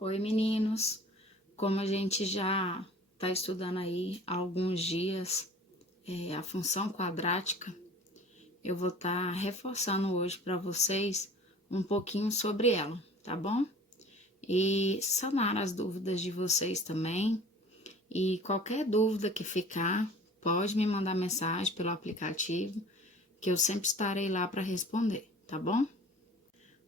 Oi, meninos! Como a gente já está estudando aí há alguns dias a função quadrática, eu vou estar reforçando hoje para vocês um pouquinho sobre ela, tá bom? E sanar as dúvidas de vocês também. E qualquer dúvida que ficar, pode me mandar mensagem pelo aplicativo, que eu sempre estarei lá para responder, tá bom?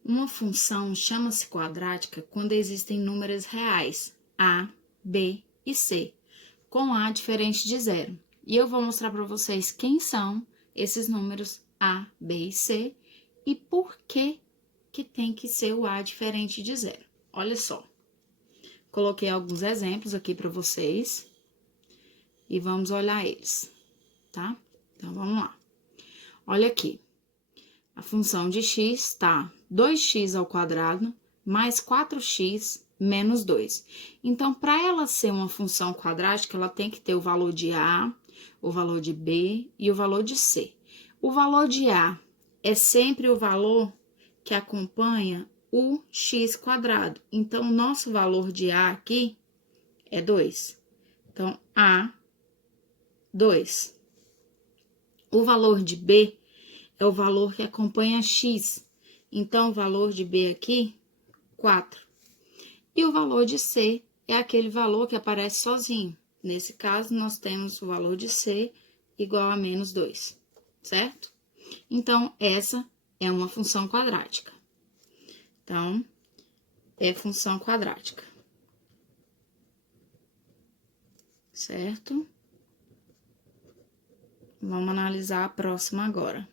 Uma função chama-se quadrática quando existem números reais, a, b e c, com a diferente de zero. E eu vou mostrar para vocês quem são esses números a, b e c e por que tem que ser o a diferente de zero. Olha só, coloquei alguns exemplos aqui para vocês e vamos olhar eles, tá? Então, vamos lá. Olha aqui. A função de x está 2x ao quadrado mais 4x menos 2. Então, para ela ser uma função quadrática, ela tem que ter o valor de a, o valor de b e o valor de c. O valor de a é sempre o valor que acompanha o x quadrado. Então, o nosso valor de a aqui é 2. Então, a, 2. O valor de b é o valor que acompanha x. Então, o valor de b aqui, 4. E o valor de c é aquele valor que aparece sozinho. Nesse caso, nós temos o valor de c igual a menos 2, certo? Então, essa é uma função quadrática. Então, é função quadrática. Certo? Vamos analisar a próxima agora.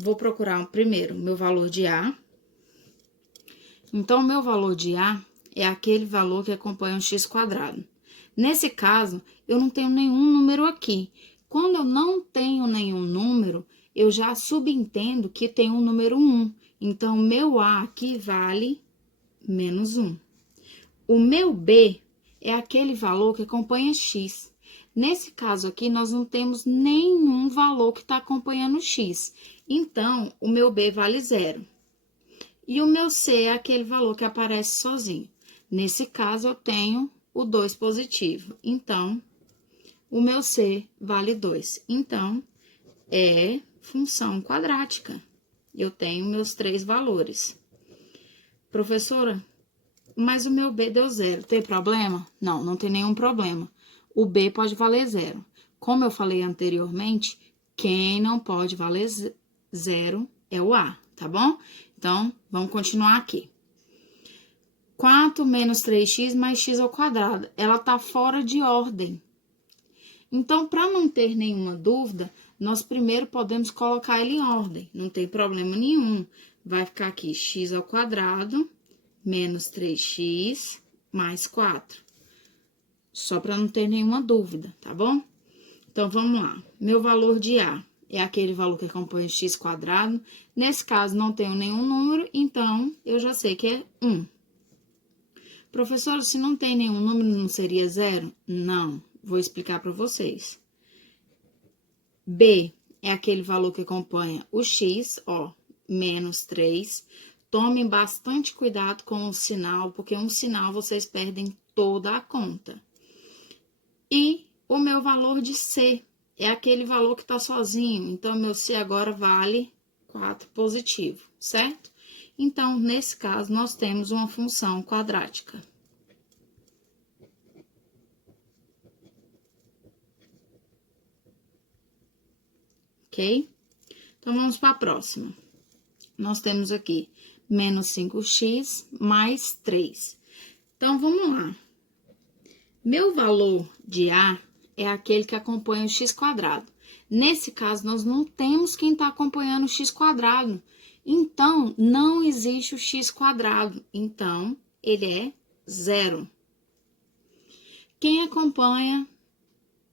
Vou procurar primeiro meu valor de a. Então, o meu valor de a é aquele valor que acompanha o x quadrado. Nesse caso, eu não tenho nenhum número aqui. Quando eu não tenho nenhum número, eu já subentendo que tem um número 1. Então, o meu a aqui vale menos 1. O meu b é aquele valor que acompanha x. Nesse caso aqui, nós não temos nenhum valor que está acompanhando x. Então, o meu b vale 0. E o meu c é aquele valor que aparece sozinho. Nesse caso, eu tenho o 2 positivo. Então, o meu c vale 2. Então, é função quadrática. Eu tenho meus 3 valores. Professora, mas o meu b deu 0. Tem problema? Não, não tem nenhum problema. O b pode valer 0. Como eu falei anteriormente, quem não pode valer 0 é o a, tá bom? Então, vamos continuar aqui. 4 menos 3x mais x ao quadrado. Ela está fora de ordem. Então, para não ter nenhuma dúvida, nós primeiro podemos colocar ele em ordem. Não tem problema nenhum. Vai ficar aqui x ao quadrado menos 3x mais 4. Só para não ter nenhuma dúvida, tá bom? Então, vamos lá. Meu valor de a é aquele valor que acompanha x quadrado. Nesse caso, não tenho nenhum número, então, eu já sei que é 1. Professor, se não tem nenhum número, não seria 0? Não, vou explicar para vocês. B é aquele valor que acompanha o x, ó, menos 3. Tomem bastante cuidado com o sinal, porque um sinal vocês perdem toda a conta. E o meu valor de C é aquele valor que está sozinho. Então, meu C agora vale 4 positivo, certo? Então, nesse caso, nós temos uma função quadrática. Ok? Então, vamos para a próxima. Nós temos aqui menos 5x mais 3. Então, vamos lá. Meu valor de a é aquele que acompanha o x quadrado. Nesse caso, nós não temos quem está acompanhando o x quadrado. Então, não existe o x quadrado. Então, ele é 0. Quem acompanha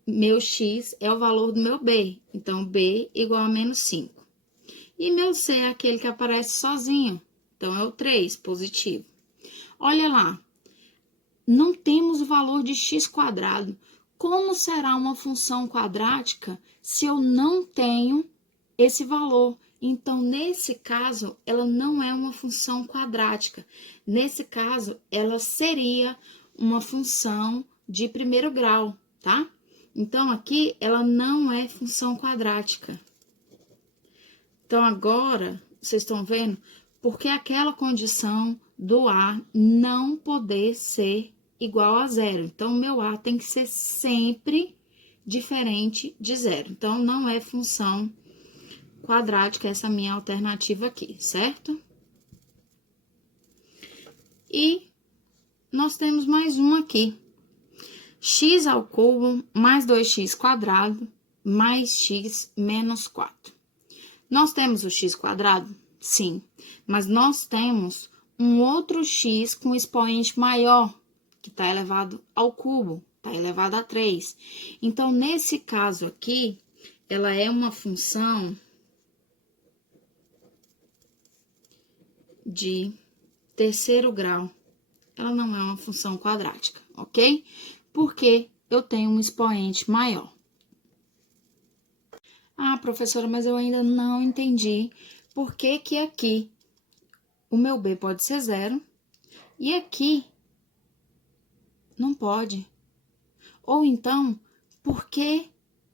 meu x é o valor do meu b. Então, b igual a menos 5. E meu c é aquele que aparece sozinho. Então, é o 3, positivo. Olha lá. Não temos o valor de x quadrado. Como será uma função quadrática se eu não tenho esse valor? Então, nesse caso, ela não é uma função quadrática. Nesse caso, ela seria uma função de primeiro grau, tá? Então, aqui, ela não é função quadrática. Então, agora, vocês estão vendo? Porque aquela condição do A não poder ser igual a zero. Então, o meu A tem que ser sempre diferente de zero. Então, não é função quadrática essa minha alternativa aqui, certo? E nós temos mais um aqui. X ao cubo mais 2x quadrado mais x menos 4. Nós temos o x quadrado? Sim, mas nós temos um outro x com expoente maior, que está elevado ao cubo, está elevado a 3. Então, nesse caso aqui, ela é uma função de terceiro grau. Ela não é uma função quadrática, ok? Porque eu tenho um expoente maior. Ah, professora, mas eu ainda não entendi por que que aqui o meu b pode ser zero e aqui não pode. Ou então, por que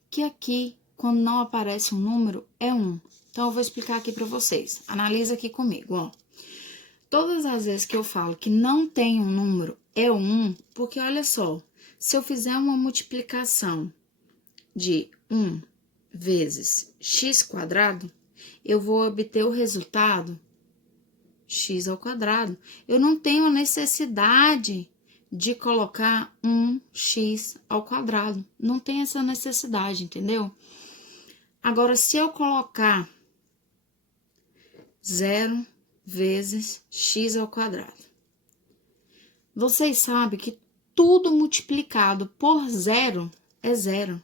que aqui, quando não aparece um número, é 1? Então, eu vou explicar aqui para vocês. Analisa aqui comigo, ó. Todas as vezes que eu falo que não tem um número, é 1, porque olha só, se eu fizer uma multiplicação de 1 vezes x quadrado, eu vou obter o resultado x ao quadrado. Eu não tenho a necessidade de colocar 1x ao quadrado. Não tem essa necessidade, entendeu? Agora, se eu colocar 0 vezes x ao quadrado, vocês sabem que tudo multiplicado por zero é zero.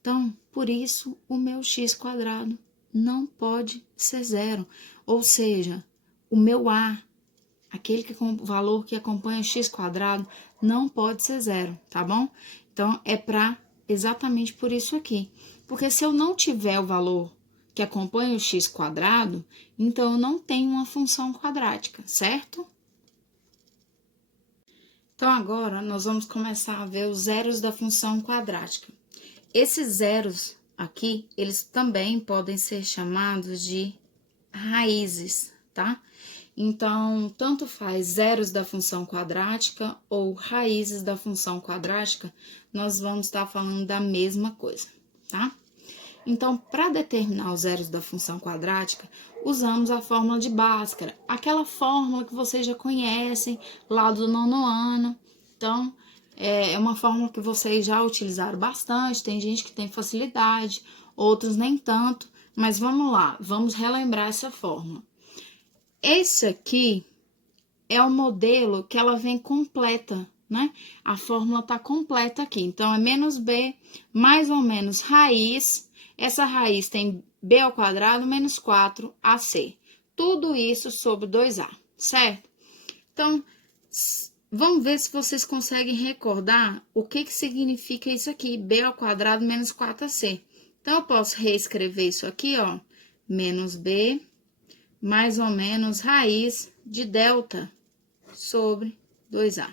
Então, por isso, o meu x quadrado não pode ser zero. Ou seja, o meu A, aquele valor que acompanha x quadrado, não pode ser zero, tá bom? Então, é exatamente por isso aqui. Porque se eu não tiver o valor que acompanha o x quadrado, então eu não tenho uma função quadrática, certo? Então, agora, nós vamos começar a ver os zeros da função quadrática. Esses zeros aqui, eles também podem ser chamados de raízes, tá? Então, tanto faz zeros da função quadrática ou raízes da função quadrática, nós vamos estar falando da mesma coisa, tá? Então, para determinar os zeros da função quadrática, usamos a fórmula de Bhaskara, aquela fórmula que vocês já conhecem lá do 9º ano. Então, é uma fórmula que vocês já utilizaram bastante, tem gente que tem facilidade, outros nem tanto, mas vamos lá, vamos relembrar essa fórmula. Esse aqui é o modelo que ela vem completa, né? A fórmula tá completa aqui, então é menos b mais ou menos raiz, essa raiz tem b ao quadrado menos 4ac, tudo isso sobre 2a, certo? Então, vamos ver se vocês conseguem recordar o que significa isso aqui, b ao quadrado menos 4ac. Então, eu posso reescrever isso aqui, ó, menos b mais ou menos raiz de delta sobre 2a.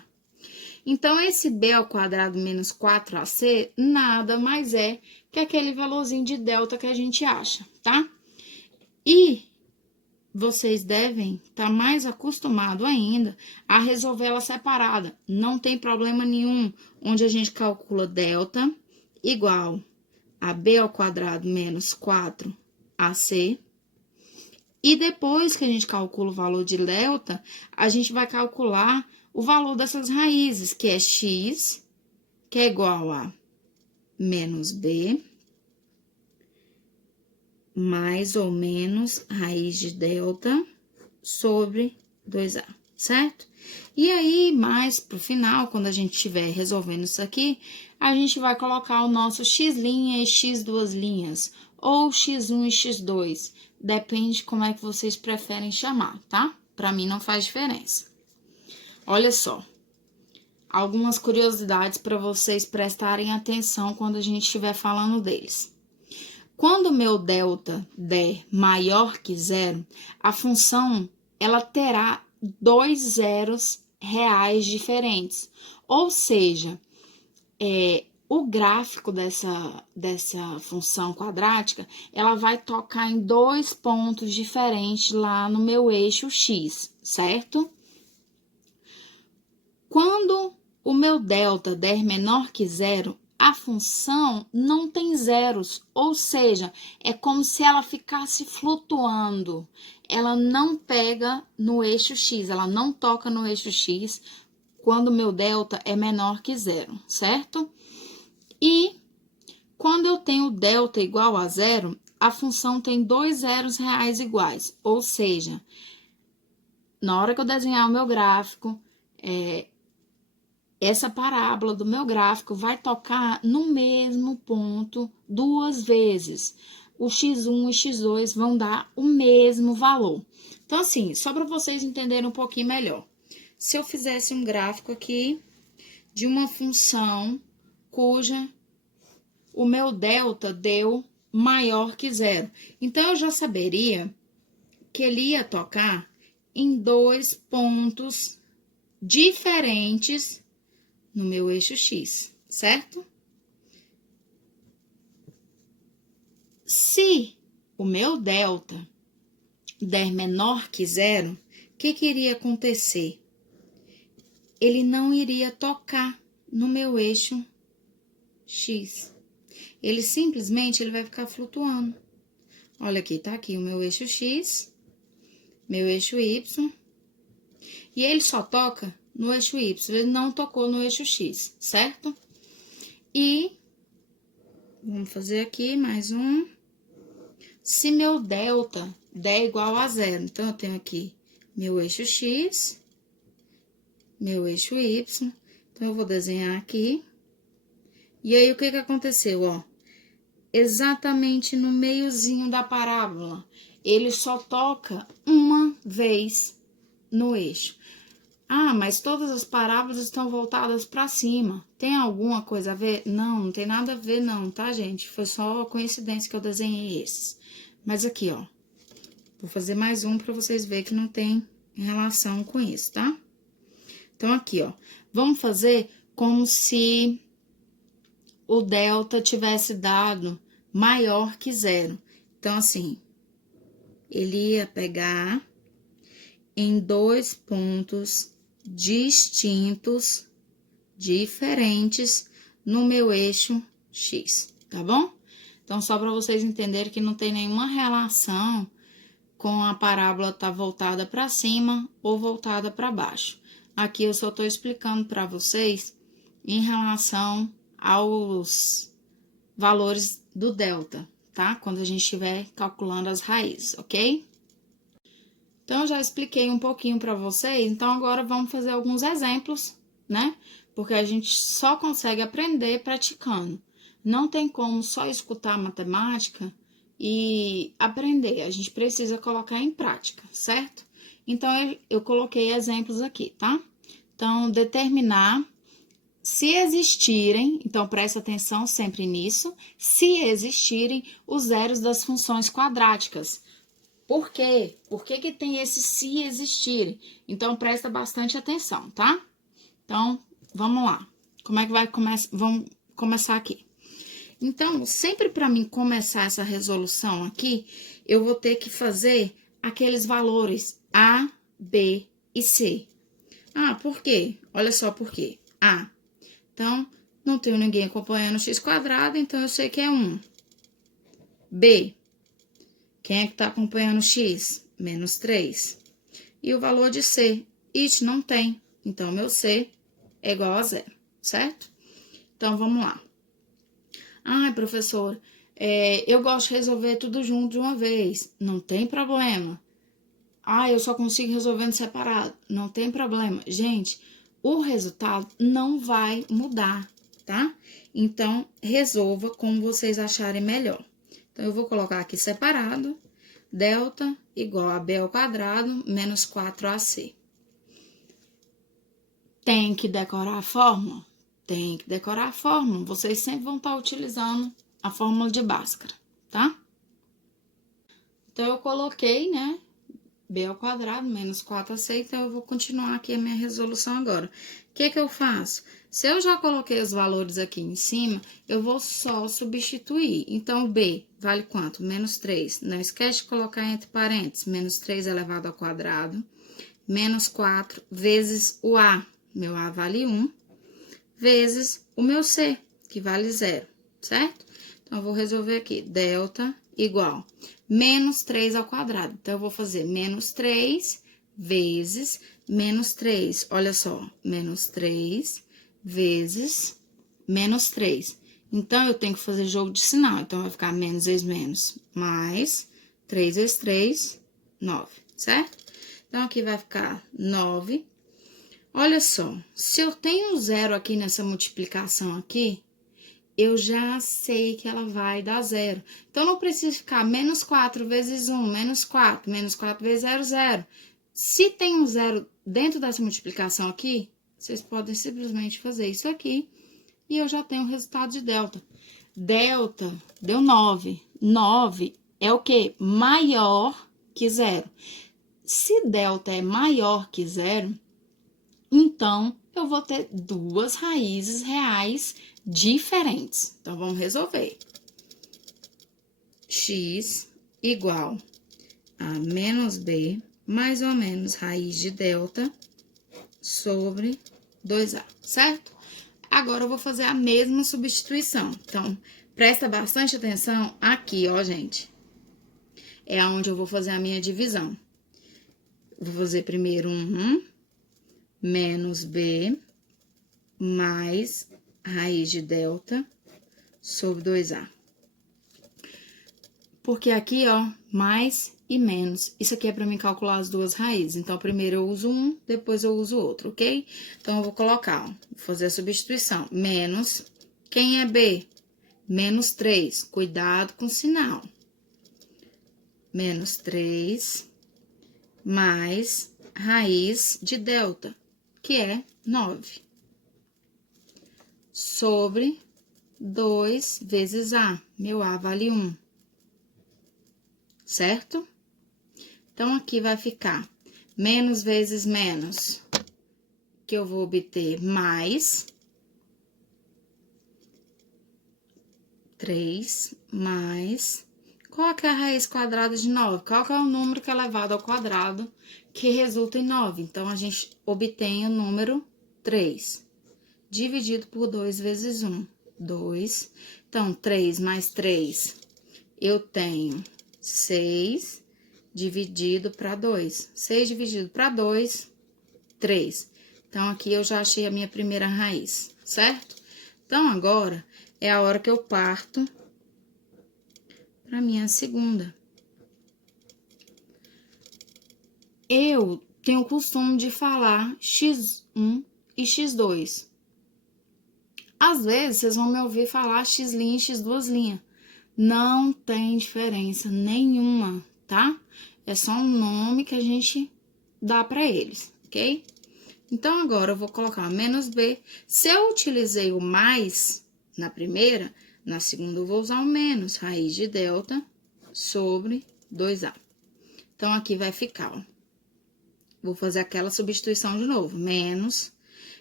Então, esse b ao quadrado menos 4ac nada mais é que aquele valorzinho de delta que a gente acha, tá? E vocês devem estar mais acostumados ainda a resolver ela separada. Não tem problema nenhum, onde a gente calcula delta igual a b ao quadrado menos 4ac. E depois que a gente calcula o valor de delta, a gente vai calcular o valor dessas raízes, que é x, que é igual a menos b, mais ou menos raiz de delta sobre 2a, certo? E aí, mais pro final, quando a gente estiver resolvendo isso aqui, a gente vai colocar o nosso x' e x duas linhas, ou x1 e x2, depende de como é que vocês preferem chamar, tá? Para mim não faz diferença. Olha só, algumas curiosidades para vocês prestarem atenção quando a gente estiver falando deles. Quando o meu delta der maior que zero, a função ela terá dois zeros reais diferentes. Ou seja, o gráfico dessa função quadrática, ela vai tocar em dois pontos diferentes lá no meu eixo X, certo? Quando o meu delta der menor que zero, a função não tem zeros, ou seja, é como se ela ficasse flutuando. Ela não pega no eixo X, ela não toca no eixo X quando o meu delta é menor que zero, certo? E quando eu tenho delta igual a zero, a função tem dois zeros reais iguais, ou seja, na hora que eu desenhar o meu gráfico, essa parábola do meu gráfico vai tocar no mesmo ponto duas vezes. O x1 e x2 vão dar o mesmo valor. Então, assim, só para vocês entenderem um pouquinho melhor. Se eu fizesse um gráfico aqui de uma função cuja o meu delta deu maior que zero. Então, eu já saberia que ele ia tocar em dois pontos diferentes no meu eixo X, certo? Se o meu delta der menor que zero, o que iria acontecer? Ele não iria tocar no meu eixo X. Ele simplesmente vai ficar flutuando. Olha aqui, tá aqui o meu eixo X, meu eixo Y, e ele só toca no eixo Y, ele não tocou no eixo X, certo? E vamos fazer aqui mais um. Se meu delta der igual a zero, então eu tenho aqui meu eixo X, meu eixo Y, então eu vou desenhar aqui. E aí, o que aconteceu, ó? Exatamente no meiozinho da parábola, ele só toca uma vez no eixo. Ah, mas todas as parábolas estão voltadas para cima. Tem alguma coisa a ver? Não, não tem nada a ver não, tá, gente? Foi só coincidência que eu desenhei esses. Mas aqui, ó, vou fazer mais um para vocês verem que não tem relação com isso, tá? Então, aqui, ó, vamos fazer como se o delta tivesse dado maior que zero. Então, assim, ele ia pegar em dois pontos distintos, diferentes, no meu eixo X, tá bom? Então, só para vocês entenderem que não tem nenhuma relação com a parábola estar voltada para cima ou voltada para baixo. Aqui eu só estou explicando para vocês em relação aos valores do delta, tá? Quando a gente estiver calculando as raízes, ok? Então, eu já expliquei um pouquinho para vocês, então agora vamos fazer alguns exemplos, né? Porque a gente só consegue aprender praticando. Não tem como só escutar matemática e aprender, a gente precisa colocar em prática, certo? Então, eu coloquei exemplos aqui, tá? Então, determinar se existirem, então presta atenção sempre nisso, se existirem os zeros das funções quadráticas. Por quê? Por que que tem esse se existirem? Então, presta bastante atenção, tá? Então, vamos lá. Como é que vai começar? Vamos começar aqui. Então, sempre para mim começar essa resolução aqui, eu vou ter que fazer aqueles valores A, B e C. Ah, por quê? Olha só por quê. A. Então, não tenho ninguém acompanhando x quadrado, então eu sei que é 1. B. Quem é que tá acompanhando x? Menos 3. E o valor de C? It não tem. Então, meu C é igual a zero, certo? Então, vamos lá. Ai, professor, eu gosto de resolver tudo junto de uma vez. Não tem problema. Ah, eu só consigo resolvendo separado. Não tem problema. Gente, o resultado não vai mudar, tá? Então, resolva como vocês acharem melhor. Então, eu vou colocar aqui separado, delta igual a b ao quadrado menos 4ac. Tem que decorar a fórmula? Tem que decorar a fórmula. Vocês sempre vão estar utilizando a fórmula de Bhaskara, tá? Então, eu coloquei, né, b ao quadrado menos 4ac, então eu vou continuar aqui a minha resolução agora. O que que eu faço? Se eu já coloquei os valores aqui em cima, eu vou só substituir. Então, b vale quanto? Menos 3. Não esquece de colocar entre parênteses, menos 3 elevado ao quadrado, menos 4 vezes o a, meu a vale 1, vezes o meu c, que vale 0, certo? Então, eu vou resolver aqui, delta igual menos 3 ao quadrado. Então, eu vou fazer menos 3 vezes menos 3. Olha só, menos 3 vezes menos 3. Então, eu tenho que fazer jogo de sinal. Então, vai ficar menos vezes menos, mais 3 vezes 3, 9, certo? Então, aqui vai ficar 9. Olha só, se eu tenho 0 aqui nessa multiplicação aqui, eu já sei que ela vai dar 0. Então, não precisa ficar menos 4 vezes 1, menos 4 vezes 0, 0. Se tem um 0 dentro dessa multiplicação aqui, vocês podem simplesmente fazer isso aqui e eu já tenho o resultado de delta. Delta deu 9. 9 é o quê? Maior que 0. Se delta é maior que 0, então, eu vou ter duas raízes reais diferentes. Então, vamos resolver. X igual a menos b, mais ou menos raiz de delta sobre 2a, certo? Agora, eu vou fazer a mesma substituição. Então, presta bastante atenção aqui, ó, gente. É onde eu vou fazer a minha divisão. Vou fazer primeiro menos b mais raiz de delta sobre 2a. Porque aqui, ó, mais e menos. Isso aqui é para mim calcular as duas raízes. Então, primeiro eu uso um, depois eu uso o outro, ok? Então, eu vou colocar, ó, vou fazer a substituição. Menos, quem é b? Menos 3. Cuidado com o sinal. Menos 3 mais raiz de delta, que é 9, sobre 2 vezes a, meu a vale 1, certo? Então, aqui vai ficar menos vezes menos, que eu vou obter mais 3 mais... Qual que é a raiz quadrada de 9? Qual que é o número que é elevado ao quadrado que resulta em 9? Então, a gente obtém o número 3, dividido por 2 vezes 1, 2. Então, 3 mais 3, eu tenho 6 dividido para 2. 6 dividido para 2, 3. Então, aqui eu já achei a minha primeira raiz, certo? Então, agora é a hora que eu parto para minha segunda. Eu tenho o costume de falar x1 e x2. Às vezes, vocês vão me ouvir falar x' e x2'. Não tem diferença nenhuma, tá? É só um nome que a gente dá para eles, ok? Então, agora eu vou colocar menos b. Se eu utilizei o mais na primeira, na segunda eu vou usar o menos, raiz de delta sobre 2a. Então, aqui vai ficar, ó. Vou fazer aquela substituição de novo. Menos,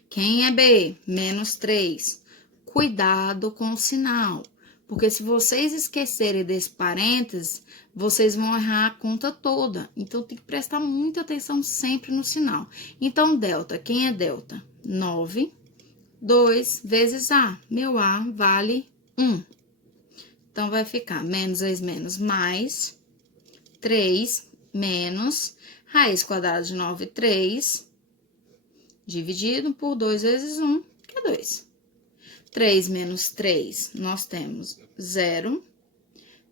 quem é b? Menos 3. Cuidado com o sinal, porque se vocês esquecerem desse parênteses, vocês vão errar a conta toda. Então, tem que prestar muita atenção sempre no sinal. Então, delta, quem é delta? 9, 2 vezes a. Meu a vale 1. Então, vai ficar menos vezes menos, mais 3 menos raiz quadrada de 9, 3, dividido por 2 vezes 1, que é 2. 3 menos 3, nós temos 0.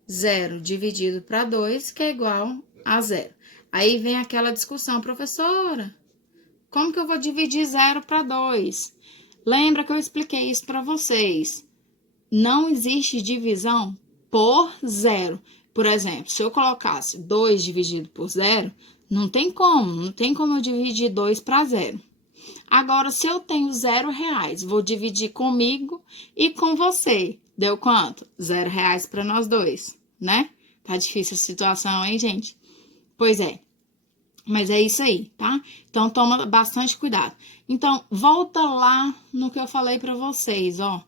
0 dividido para 2, que é igual a 0. Aí vem aquela discussão, professora, como que eu vou dividir 0 para 2? Lembra que eu expliquei isso para vocês. Não existe divisão por 0. Por exemplo, se eu colocasse 2 dividido por 0, não tem como eu dividir 2 para 0. Agora, se eu tenho R$0, vou dividir comigo e com você. Deu quanto? R$0 para nós dois. né? Tá difícil a situação, hein, gente? Pois é. Mas é isso aí, tá? Então, toma bastante cuidado. Então, volta lá no que eu falei para vocês, ó.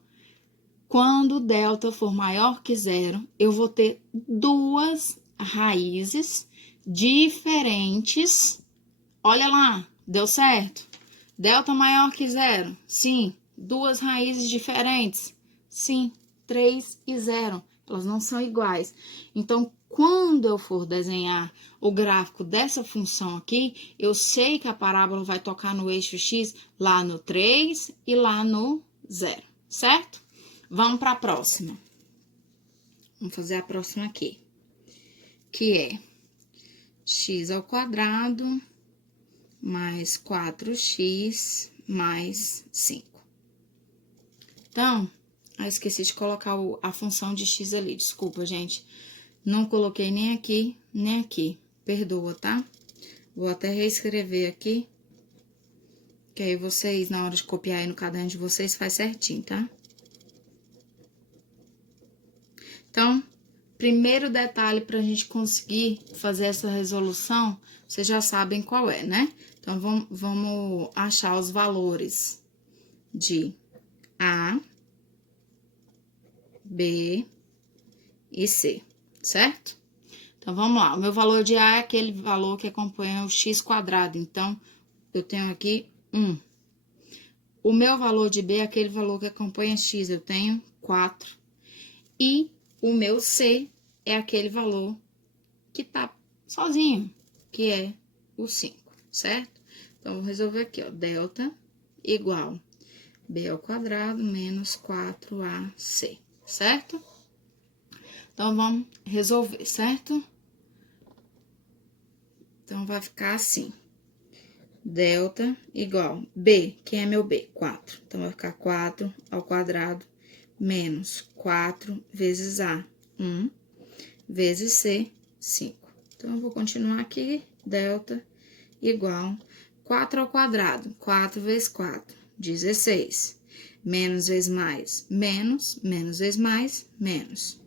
Quando delta for maior que zero, eu vou ter duas raízes diferentes. Olha lá, deu certo? Delta maior que zero? Sim. Duas raízes diferentes? Sim. 3 e 0. Elas não são iguais. Então, quando eu for desenhar o gráfico dessa função aqui, eu sei que a parábola vai tocar no eixo X lá no 3 e lá no 0, certo? Vamos para a próxima. Vamos fazer a próxima aqui, que é x ao quadrado mais 4x mais 5. Então, eu esqueci de colocar a função de x ali, desculpa, gente. Não coloquei nem aqui, nem aqui. Perdoa, tá? Vou até reescrever aqui, que aí vocês, na hora de copiar aí no caderno de vocês, faz certinho, tá? Então, primeiro detalhe para a gente conseguir fazer essa resolução, vocês já sabem qual é, né? Então, vamos achar os valores de A, B e C, certo? Então, vamos lá. O meu valor de A é aquele valor que acompanha o x quadrado. Então, eu tenho aqui 1. O meu valor de B é aquele valor que acompanha x. Eu tenho 4. E o meu C é aquele valor que tá sozinho, que é o 5, certo? Então, vou resolver aqui, ó. Delta igual B ao quadrado menos 4AC, certo? Então, vamos resolver, certo? Então, vai ficar assim. Delta igual B, quem é meu B? 4. Então, vai ficar 4 ao quadrado menos 4 vezes A, 1, vezes C, 5. Então, eu vou continuar aqui, delta igual 4 ao quadrado, 4 vezes 4, 16. Menos vezes mais, menos, menos vezes mais, menos.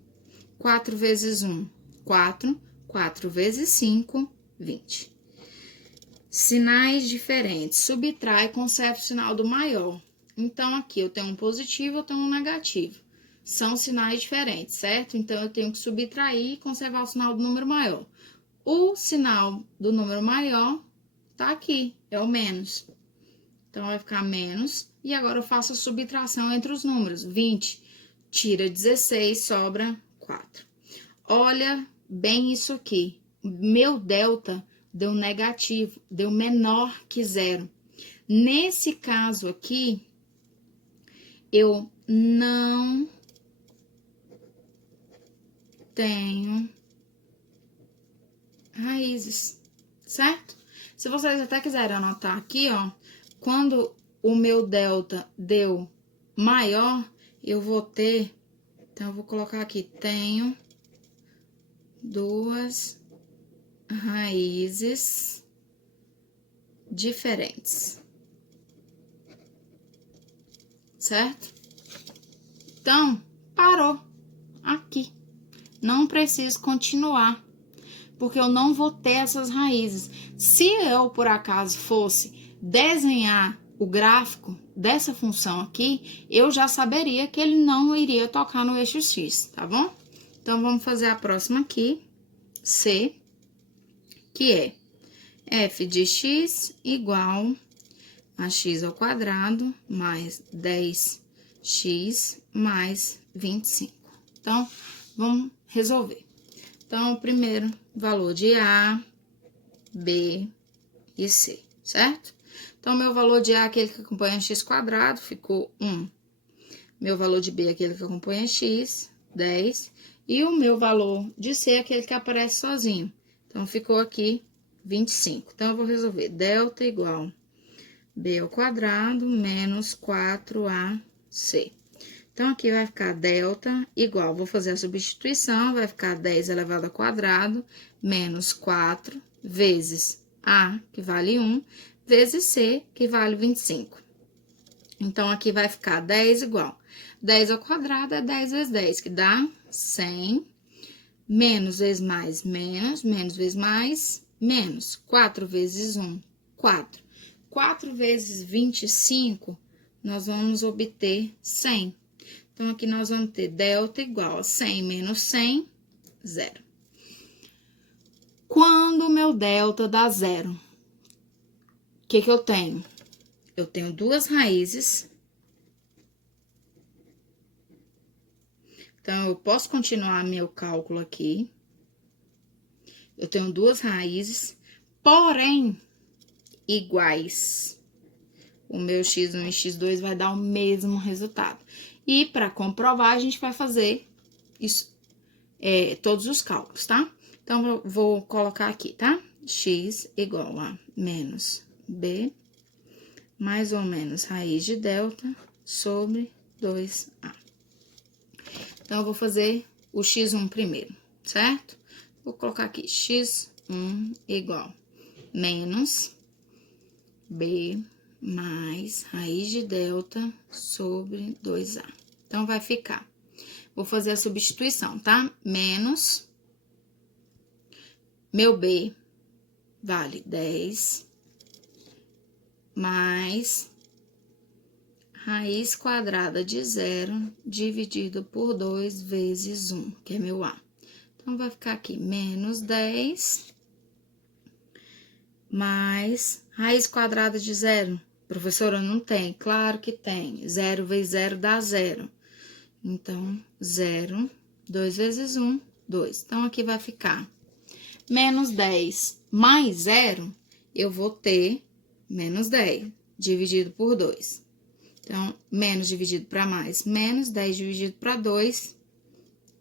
4 vezes 1, 4, 4 vezes 5, 20. Sinais diferentes, subtrai e conserva o sinal do maior. Então, aqui eu tenho um positivo, eu tenho um negativo. São sinais diferentes, certo? Então, eu tenho que subtrair e conservar o sinal do número maior. O sinal do número maior tá aqui, é o menos. Então, vai ficar menos. E agora eu faço a subtração entre os números. 20 tira 16, sobra 4. Olha bem isso aqui. Meu delta deu negativo, deu menor que zero. Nesse caso aqui, eu não tenho raízes, certo? Se vocês até quiserem anotar aqui, ó, quando o meu delta deu maior, eu vou ter, então eu vou colocar aqui, tenho duas raízes diferentes, certo? Então, parou aqui. Não preciso continuar, porque eu não vou ter essas raízes. Se eu, por acaso, fosse desenhar o gráfico dessa função aqui, eu já saberia que ele não iria tocar no eixo X, tá bom? Então, vamos fazer a próxima aqui, C, que é f de x igual a x ao quadrado mais 10x mais 25. Então, vamos resolver. Então, o primeiro valor de A, B e C, certo? Então, meu valor de A, aquele que acompanha x quadrado, ficou 1. Meu valor de B, aquele que acompanha x, 10. E o meu valor de C, aquele que aparece sozinho. Então, ficou aqui 25. Então, eu vou resolver delta igual B ao quadrado menos 4AC. Então, aqui vai ficar delta igual, vou fazer a substituição, vai ficar 10 elevado ao quadrado menos 4 vezes A, que vale 1, vezes C, que vale 25. Então, aqui vai ficar 10 igual. 10 ao quadrado é 10 vezes 10, que dá 100 Menos vezes mais, menos. Menos vezes mais, menos. 4 vezes 1, 4. 4 vezes 25, nós vamos obter 100. Então, aqui nós vamos ter delta igual a 100 menos 100, 0. Quando o meu delta dá 0, o que eu tenho? Eu tenho duas raízes. Então, eu posso continuar meu cálculo aqui. Eu tenho duas raízes, porém iguais. O meu x1 e x2 vai dar o mesmo resultado. E para comprovar, a gente vai fazer isso, todos os cálculos, tá? Então, eu vou colocar aqui, tá? X igual a menos b mais ou menos raiz de delta sobre 2a. Então, eu vou fazer o x1 primeiro, certo? Vou colocar aqui x1 igual menos b mais raiz de delta sobre 2a. Então, vai ficar. Vou fazer a substituição, tá? Menos meu b vale 10 mais raiz quadrada de 0 dividido por 2 vezes 1, que é meu a. Então, vai ficar aqui menos 10 mais raiz quadrada de 0. Professora, não tem? Claro que tem. 0 vezes 0 dá 0. Então, 0, 2 vezes 1, 2. Então, aqui vai ficar menos 10 mais 0, eu vou ter menos 10 dividido por 2. Então, menos dividido para mais, menos 10 dividido para 2,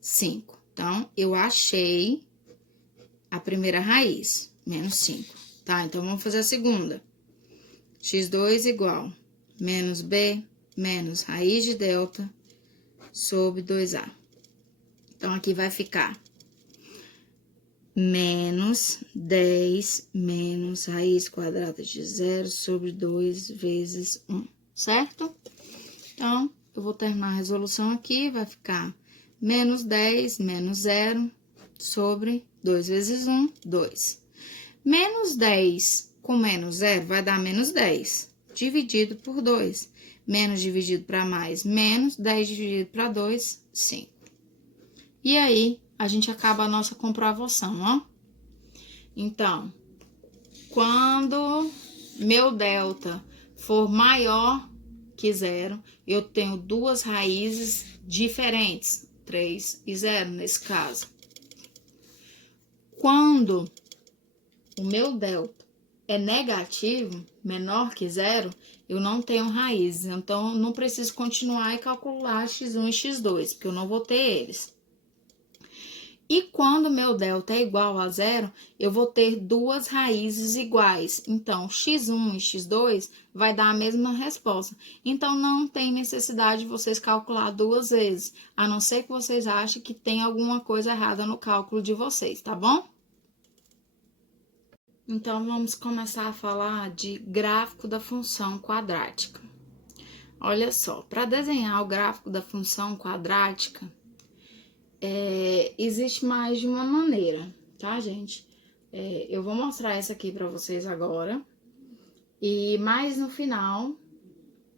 5. Então, eu achei a primeira raiz, menos 5. Tá? Então, vamos fazer a segunda. x2 igual menos b menos raiz de delta sobre 2a. Então, aqui vai ficar menos 10 menos raiz quadrada de 0 sobre 2 vezes 1, certo? Então, eu vou terminar a resolução aqui, vai ficar menos 10 menos 0 sobre 2 vezes 1, 2. Menos 10 com menos 0 vai dar menos 10, dividido por 2. Menos dividido para mais, menos 10 dividido para 2, 5. E aí, a gente acaba a nossa comprovação, ó. Então, quando meu delta for maior que 0, eu tenho duas raízes diferentes, 3 e 0 nesse caso. Quando o meu delta é negativo, menor que 0, eu não tenho raízes. Então, eu não preciso continuar e calcular x1 e x2, porque eu não vou ter eles. E quando meu delta é igual a 0, eu vou ter duas raízes iguais. Então, x1 e x2 vai dar a mesma resposta. Então, não tem necessidade de vocês calcular duas vezes, a não ser que vocês achem que tem alguma coisa errada no cálculo de vocês, tá bom? Então, vamos começar a falar de gráfico da função quadrática. Olha só, para desenhar o gráfico da função quadrática, existe mais de uma maneira, tá, gente? Eu vou mostrar essa aqui para vocês agora. E mais no final,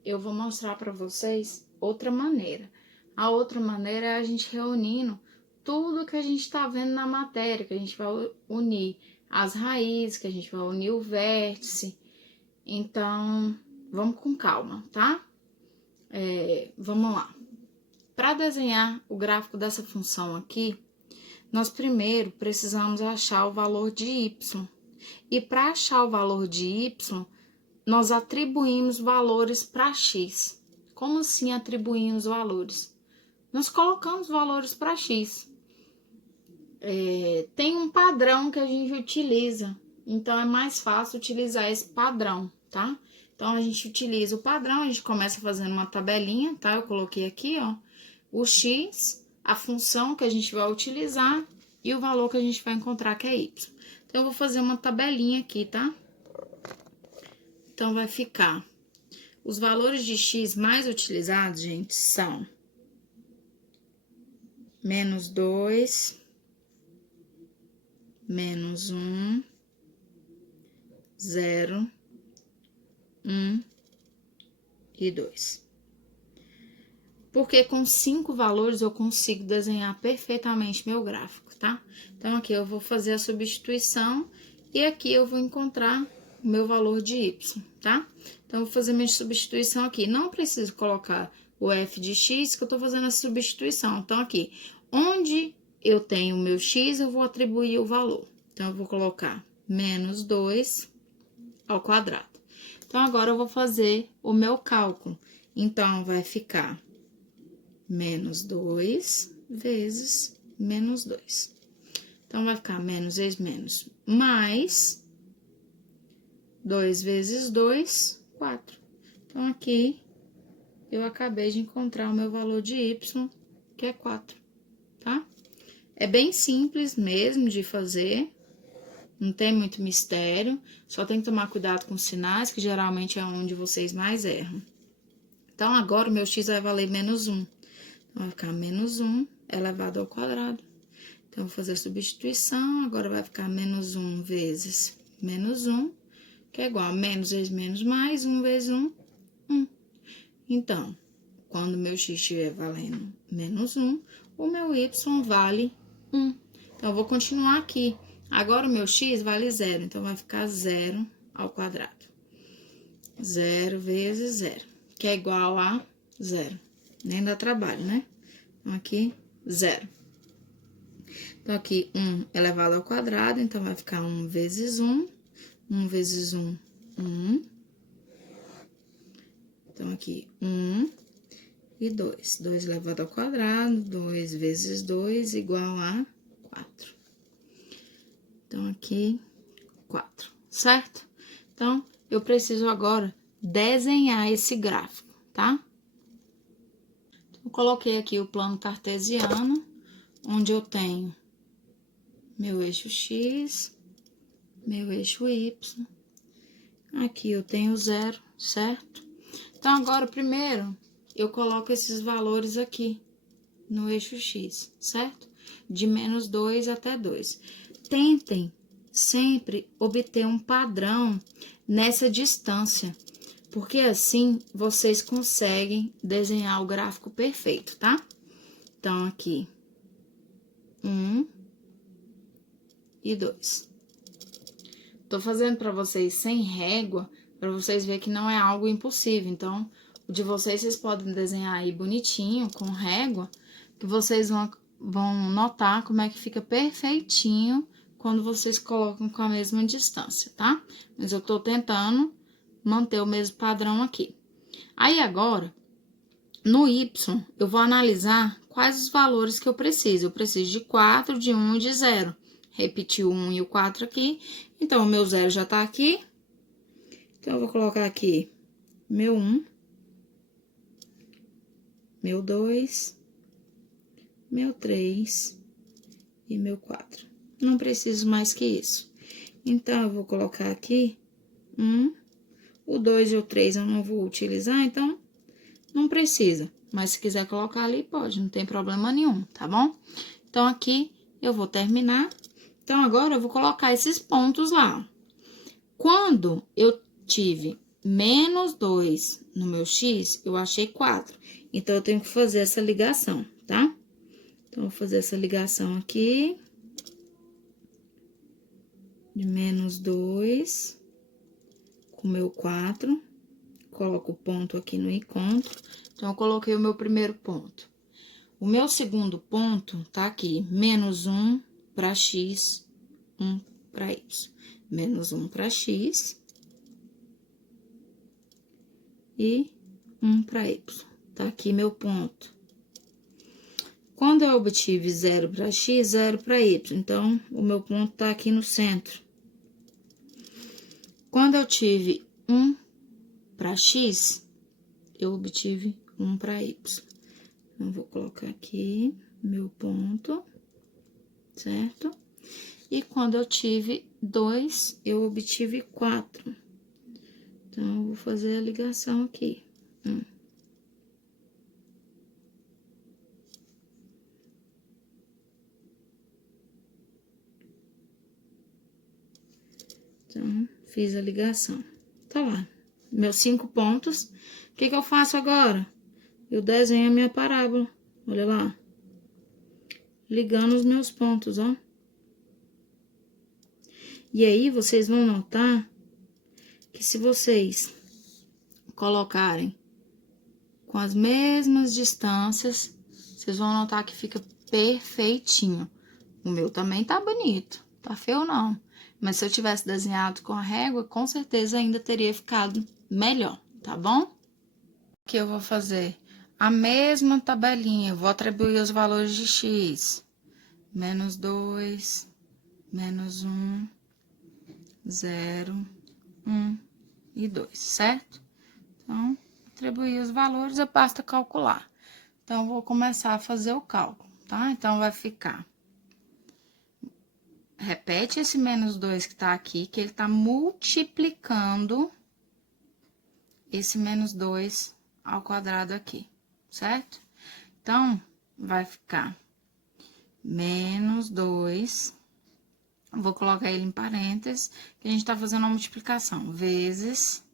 eu vou mostrar para vocês outra maneira. A outra maneira é a gente reunindo tudo que a gente está vendo na matéria, que a gente vai unir as raízes, que a gente vai unir o vértice. Então, vamos com calma, tá? Vamos lá. Para desenhar o gráfico dessa função aqui, nós primeiro precisamos achar o valor de y. E para achar o valor de y, nós atribuímos valores para x. Como assim atribuímos valores? Nós colocamos valores para x. Tem um padrão que a gente utiliza, então é mais fácil utilizar esse padrão, tá? Então, a gente utiliza o padrão, a gente começa fazendo uma tabelinha, tá? Eu coloquei aqui, ó, o x, a função que a gente vai utilizar e o valor que a gente vai encontrar, que é y. Então, eu vou fazer uma tabelinha aqui, tá? Então, vai ficar... Os valores de x mais utilizados, gente, são... menos 2, menos 1, 0, 1 e 2. Porque com 5 valores eu consigo desenhar perfeitamente meu gráfico, tá? Então, aqui eu vou fazer a substituição e aqui eu vou encontrar o meu valor de y, tá? Então, eu vou fazer minha substituição aqui. Não preciso colocar o f de x, que eu tô fazendo a substituição. Então, aqui, onde eu tenho o meu x, eu vou atribuir o valor. Então, eu vou colocar menos 2 ao quadrado. Então, agora eu vou fazer o meu cálculo. Então, vai ficar menos 2 vezes menos 2. Então, vai ficar menos vezes menos mais 2 vezes 2, 4. Então, aqui, eu acabei de encontrar o meu valor de y, que é 4, tá? É bem simples mesmo de fazer, não tem muito mistério, só tem que tomar cuidado com os sinais, que geralmente é onde vocês mais erram. Então, agora o meu x vai valer menos 1. Então, vai ficar menos 1 elevado ao quadrado. Então, vou fazer a substituição, agora vai ficar menos 1 vezes menos 1, que é igual a menos vezes menos mais, 1 vezes 1, 1. Então, quando meu x estiver valendo menos 1, o meu y vale 1. Então, eu vou continuar aqui. Agora, o meu x vale 0, então vai ficar 0 ao quadrado. 0 vezes 0, que é igual a 0. Nem dá trabalho, né? Então, aqui, 0. Então, aqui, 1 elevado ao quadrado, então vai ficar 1 vezes 1. 1 vezes 1, 1. Então, aqui, 1 e 2. 2 elevado ao quadrado, 2 vezes 2 igual a 4. Então, aqui, 4, certo? Então, eu preciso agora desenhar esse gráfico, tá? Eu coloquei aqui o plano cartesiano, onde eu tenho meu eixo x, meu eixo y. Aqui eu tenho 0, certo? Então, agora, primeiro, eu coloco esses valores aqui no eixo x, certo? De menos 2 até 2. Tentem sempre obter um padrão nessa distância, porque assim vocês conseguem desenhar o gráfico perfeito, tá? Então, aqui, 1 e 2. Tô fazendo para vocês sem régua, para vocês verem que não é algo impossível. Então, o de vocês podem desenhar aí bonitinho, com régua, que vocês vão notar como é que fica perfeitinho quando vocês colocam com a mesma distância, tá? Mas eu tô tentando manter o mesmo padrão aqui. Aí, agora, no y, eu vou analisar quais os valores que eu preciso. Eu preciso de 4, de 1 e de 0. Repetir o 1 e o 4 aqui. Então, o meu 0 já tá aqui. Então, eu vou colocar aqui meu 1, meu 2, meu 3 e meu 4. Não preciso mais que isso. Então, eu vou colocar aqui 1, o 2 e o 3 eu não vou utilizar, então não precisa. Mas se quiser colocar ali, pode, não tem problema nenhum, tá bom? Então, aqui eu vou terminar. Então, agora eu vou colocar esses pontos lá. Quando eu tive menos 2 no meu x, eu achei 4. Então, eu tenho que fazer essa ligação, tá? Então, eu vou fazer essa ligação aqui. De menos 2 com o meu 4. Coloco o ponto aqui no encontro. Então, eu coloquei o meu primeiro ponto. O meu segundo ponto tá aqui, menos 1 para x, 1 para y. Menos 1 para x e 1 para y. Tá aqui meu ponto. Quando eu obtive 0 para x, 0 para y, então, o meu ponto tá aqui no centro. Quando eu tive 1 para x, eu obtive 1 para y. Então, vou colocar aqui meu ponto, certo? E quando eu tive 2, eu obtive 4. Então, eu vou fazer a ligação aqui. 1. Fiz a ligação. Tá lá. Meus 5 pontos. O que eu faço agora? Eu desenho a minha parábola. Olha lá. Ligando os meus pontos, ó. E aí, vocês vão notar que se vocês colocarem com as mesmas distâncias, vocês vão notar que fica perfeitinho. O meu também tá bonito, tá feio não. Mas se eu tivesse desenhado com a régua, com certeza ainda teria ficado melhor, tá bom? O que eu vou fazer? A mesma tabelinha, eu vou atribuir os valores de x. Menos 2, menos 1, 0, 1 e 2, certo? Então, atribuir os valores, eu basta calcular. Então, eu vou começar a fazer o cálculo, tá? Então, vai ficar... Repete esse menos 2 que tá aqui, que ele tá multiplicando esse menos 2 ao quadrado aqui, certo? Então, vai ficar menos 2, vou colocar ele em parênteses, que a gente tá fazendo uma multiplicação, vezes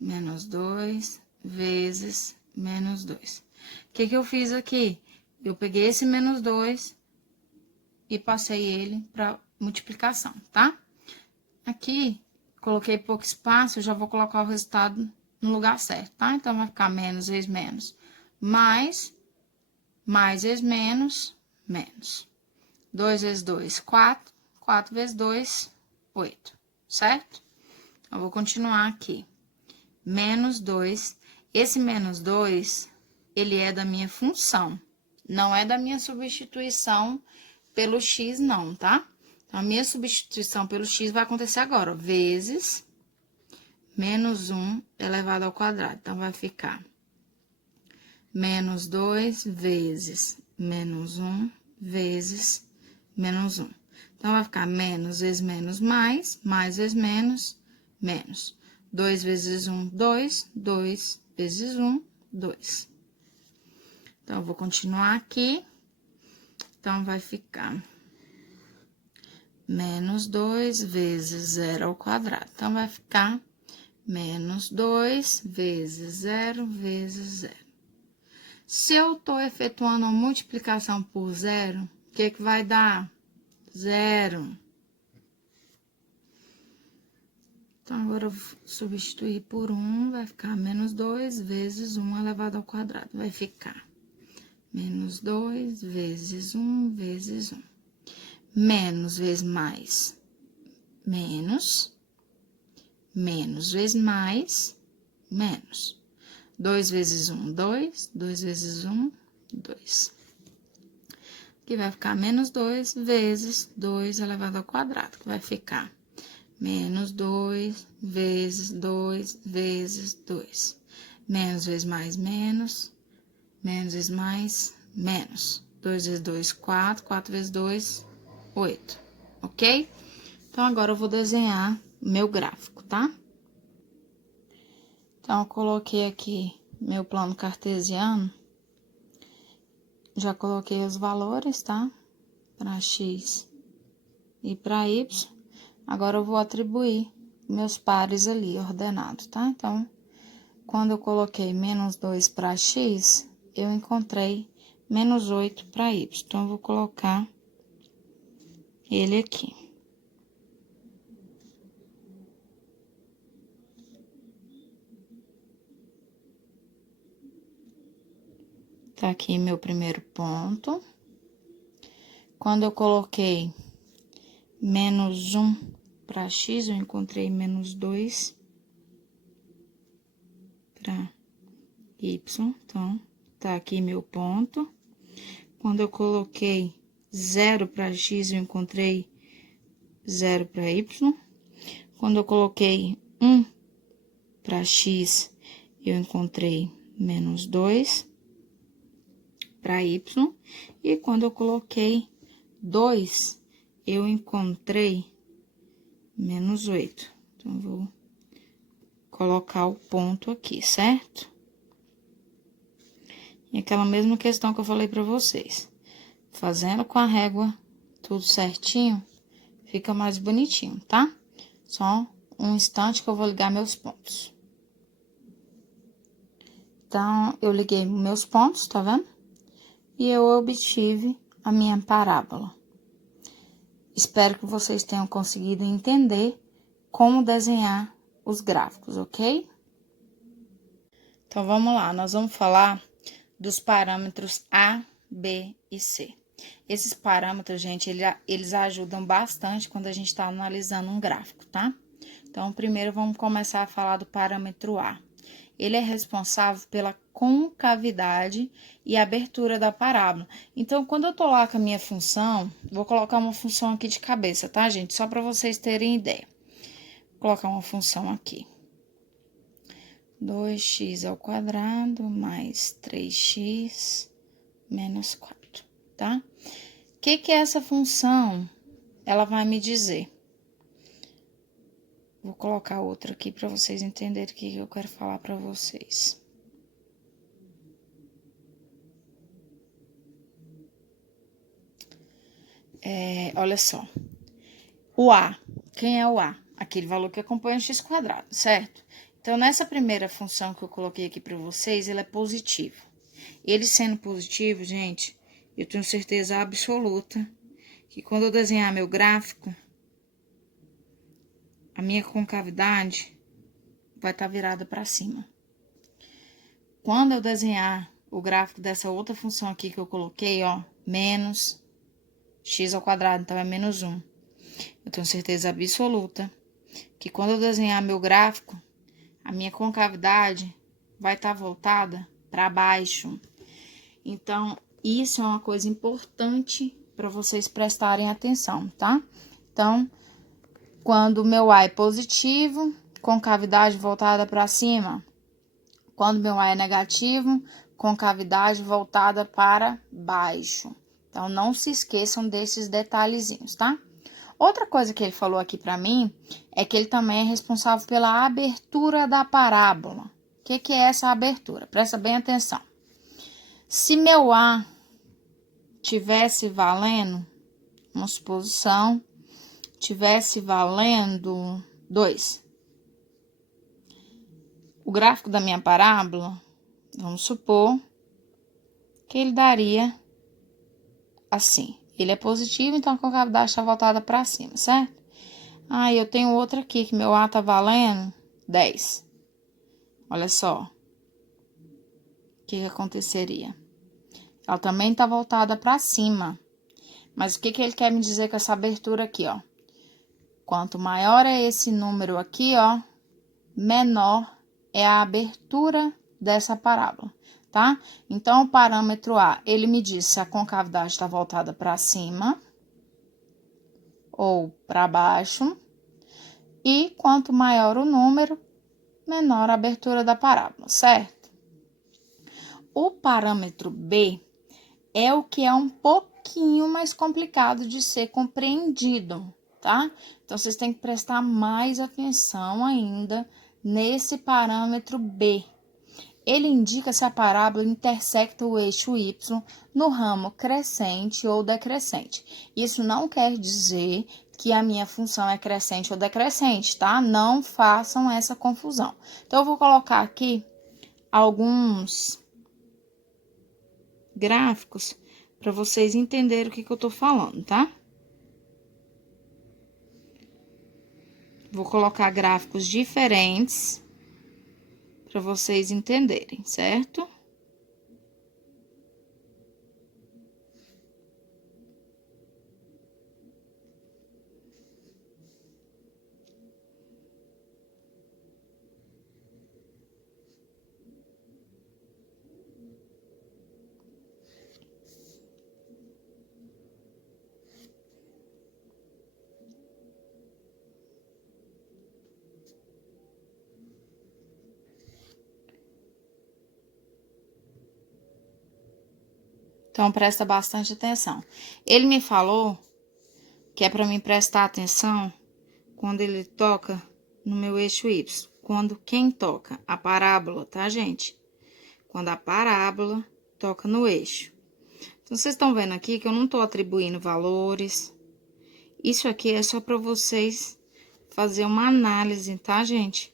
menos 2, vezes menos 2. O que eu fiz aqui? Eu peguei esse menos 2 e passei ele para multiplicação, tá? Aqui, coloquei pouco espaço, eu já vou colocar o resultado no lugar certo, tá? Então, vai ficar menos vezes menos, mais vezes menos, menos. 2 vezes 2, 4. 4 vezes 2, 8, certo? Eu vou continuar aqui. Menos 2. Esse menos 2, ele é da minha função, não é da minha substituição pelo x, não, tá? Então, a minha substituição pelo x vai acontecer agora, ó, vezes menos 1 elevado ao quadrado. Então, vai ficar menos 2 vezes menos 1 vezes menos 1. Então, vai ficar menos vezes menos mais vezes menos, menos. 2 vezes 1, 2. 2 vezes 1, 2. Então, eu vou continuar aqui. Então, vai ficar menos 2 vezes 0 ao quadrado. Então, vai ficar menos 2 vezes 0 vezes 0. Se eu tô efetuando uma multiplicação por 0, o que vai dar? 0. Então, agora eu vou substituir por 1, vai ficar menos 2 vezes 1 elevado ao quadrado. Vai ficar menos 2 vezes 1 vezes 1. Menos vezes mais, menos. Menos vezes mais, menos. 2 vezes 1, 2. 2 vezes 1, 2. Aqui vai ficar menos 2 vezes 2 elevado ao quadrado, que vai ficar menos 2 vezes 2 vezes 2. Menos vezes mais, menos. Menos vezes mais, menos. 2 vezes 2, 4. 4 vezes 2, 8. Ok? Então, agora eu vou desenhar meu gráfico, tá? Então, eu coloquei aqui meu plano cartesiano. Já coloquei os valores, tá? Para x e para y. Agora, eu vou atribuir meus pares ali, ordenados, tá? Então, quando eu coloquei menos 2 para x, eu encontrei menos 8 para y. Então, eu vou colocar ele aqui. Tá aqui meu primeiro ponto. Quando eu coloquei menos 1 para x, eu encontrei menos 2 para y. Então, tá aqui meu ponto. Quando eu coloquei 0 para x, eu encontrei 0 para y. Quando eu coloquei 1 para x, eu encontrei menos 2 para y. E quando eu coloquei 2, eu encontrei menos 8. Então, eu vou colocar o ponto aqui, certo? E aquela mesma questão que eu falei para vocês. Fazendo com a régua tudo certinho, fica mais bonitinho, tá? Só um instante que eu vou ligar meus pontos. Então, eu liguei meus pontos, tá vendo? E eu obtive a minha parábola. Espero que vocês tenham conseguido entender como desenhar os gráficos, ok? Então, vamos lá. Nós vamos falar dos parâmetros A, B e C. Esses parâmetros, gente, eles ajudam bastante quando a gente está analisando um gráfico, tá? Então, primeiro vamos começar a falar do parâmetro A. Ele é responsável pela concavidade e abertura da parábola. Então, quando eu tô lá com a minha função, vou colocar uma função aqui de cabeça, tá, gente? Só para vocês terem ideia. Vou colocar uma função aqui. 2x² mais 3x menos 4, tá? O que é essa função? Ela vai me dizer. Vou colocar outra aqui para vocês entenderem o que eu quero falar para vocês. Olha só. O A. Quem é o A? Aquele valor que acompanha o x², certo? Então, nessa primeira função que eu coloquei aqui para vocês, ele é positivo. Ele sendo positivo, gente, eu tenho certeza absoluta que quando eu desenhar meu gráfico, a minha concavidade vai estar virada para cima. Quando eu desenhar o gráfico dessa outra função aqui que eu coloquei, ó, menos x², então é menos 1. Eu tenho certeza absoluta que quando eu desenhar meu gráfico, a minha concavidade vai estar voltada para baixo. Então, isso é uma coisa importante para vocês prestarem atenção, tá? Então, quando o meu A é positivo, concavidade voltada para cima. Quando meu A é negativo, concavidade voltada para baixo. Então, não se esqueçam desses detalhezinhos, tá? Outra coisa que ele falou aqui para mim é que ele também é responsável pela abertura da parábola. O que é essa abertura? Presta bem atenção. Se meu A tivesse valendo, uma suposição, tivesse valendo 2. O gráfico da minha parábola, vamos supor que ele daria assim. Ele é positivo, então a concavidade está voltada para cima, certo? Ah, eu tenho outra aqui, que meu A tá valendo 10. Olha só. O que aconteceria? Ela também tá voltada para cima. Mas o que ele quer me dizer com essa abertura aqui, ó? Quanto maior é esse número aqui, ó, menor é a abertura dessa parábola, tá? Então, o parâmetro A, ele me diz se a concavidade está voltada para cima ou para baixo. E quanto maior o número, menor a abertura da parábola, certo? O parâmetro B é o que é um pouquinho mais complicado de ser compreendido, tá? Então, vocês têm que prestar mais atenção ainda nesse parâmetro B. Ele indica se a parábola intersecta o eixo Y no ramo crescente ou decrescente. Isso não quer dizer que a minha função é crescente ou decrescente, tá? Não façam essa confusão. Então, eu vou colocar aqui alguns gráficos para vocês entenderem o que eu tô falando, tá? Vou colocar gráficos diferentes para vocês entenderem, certo? Então, presta bastante atenção. Ele me falou que é para mim prestar atenção quando ele toca no meu eixo Y. Quando quem toca? A parábola, tá, gente? Quando a parábola toca no eixo. Então, vocês estão vendo aqui que eu não tô atribuindo valores. Isso aqui é só para vocês fazer uma análise, tá, gente?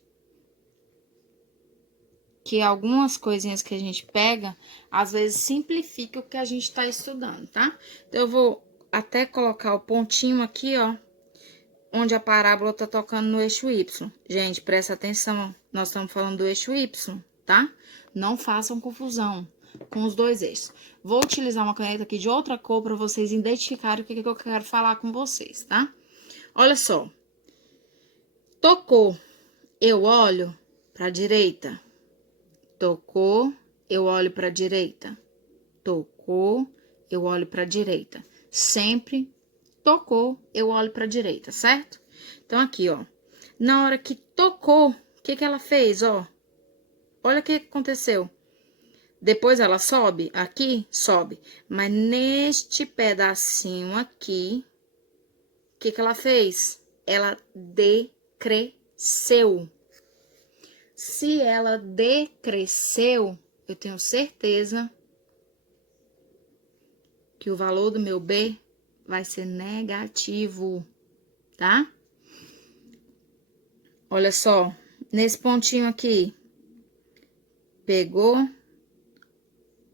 Que algumas coisinhas que a gente pega, às vezes simplifica o que a gente tá estudando, tá? Então, eu vou até colocar o pontinho aqui, ó, onde a parábola tá tocando no eixo Y. Gente, presta atenção, nós estamos falando do eixo Y, tá? Não façam confusão com os dois eixos. Vou utilizar uma caneta aqui de outra cor para vocês identificarem o que eu quero falar com vocês, tá? Olha só. Tocou, eu olho para a direita. Tocou, eu olho para a direita. Tocou, eu olho para a direita. Sempre tocou, eu olho para a direita, certo? Então, aqui, ó. Na hora que tocou, o que ela fez, ó? Olha o que aconteceu. Depois ela sobe, aqui, sobe. Mas neste pedacinho aqui, o que ela fez? Ela decresceu. Se ela decresceu, eu tenho certeza que o valor do meu B vai ser negativo, tá? Olha só, nesse pontinho aqui, pegou,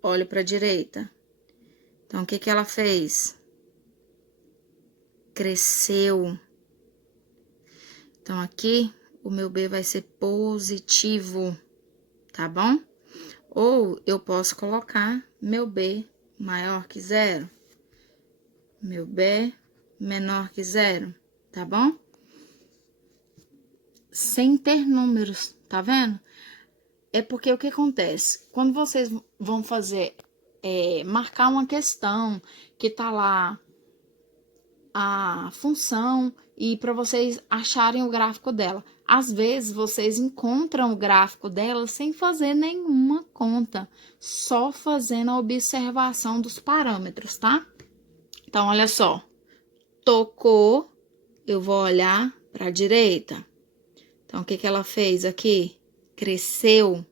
olho para a direita. Então, o que ela fez? Cresceu. Então, aqui, o meu B vai ser positivo, tá bom? Ou eu posso colocar meu B maior que zero. Meu B menor que zero, tá bom? Sem ter números, tá vendo? É porque o que acontece? Quando vocês vão fazer, marcar uma questão que tá lá a função e para vocês acharem o gráfico dela. Às vezes, vocês encontram o gráfico dela sem fazer nenhuma conta, só fazendo a observação dos parâmetros, tá? Então, olha só. Tocou, eu vou olhar para a direita. Então, o que ela fez aqui? Cresceu.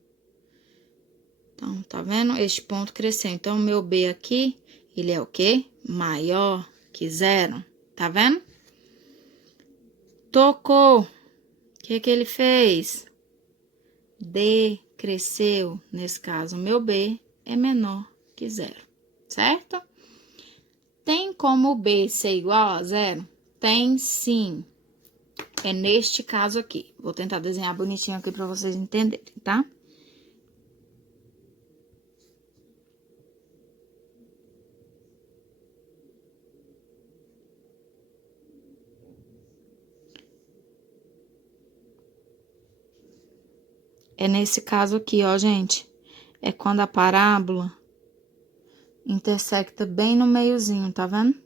Então, tá vendo? Este ponto cresceu. Então, o meu B aqui, ele é o quê? Maior que zero. Tá vendo? Tocou. O que ele fez? Decresceu. Nesse caso, o meu B é menor que zero. Certo? Tem como o B ser igual a zero? Tem sim. É neste caso aqui. Vou tentar desenhar bonitinho aqui para vocês entenderem, tá? É nesse caso aqui, ó, gente. É quando a parábola intersecta bem no meiozinho, tá vendo?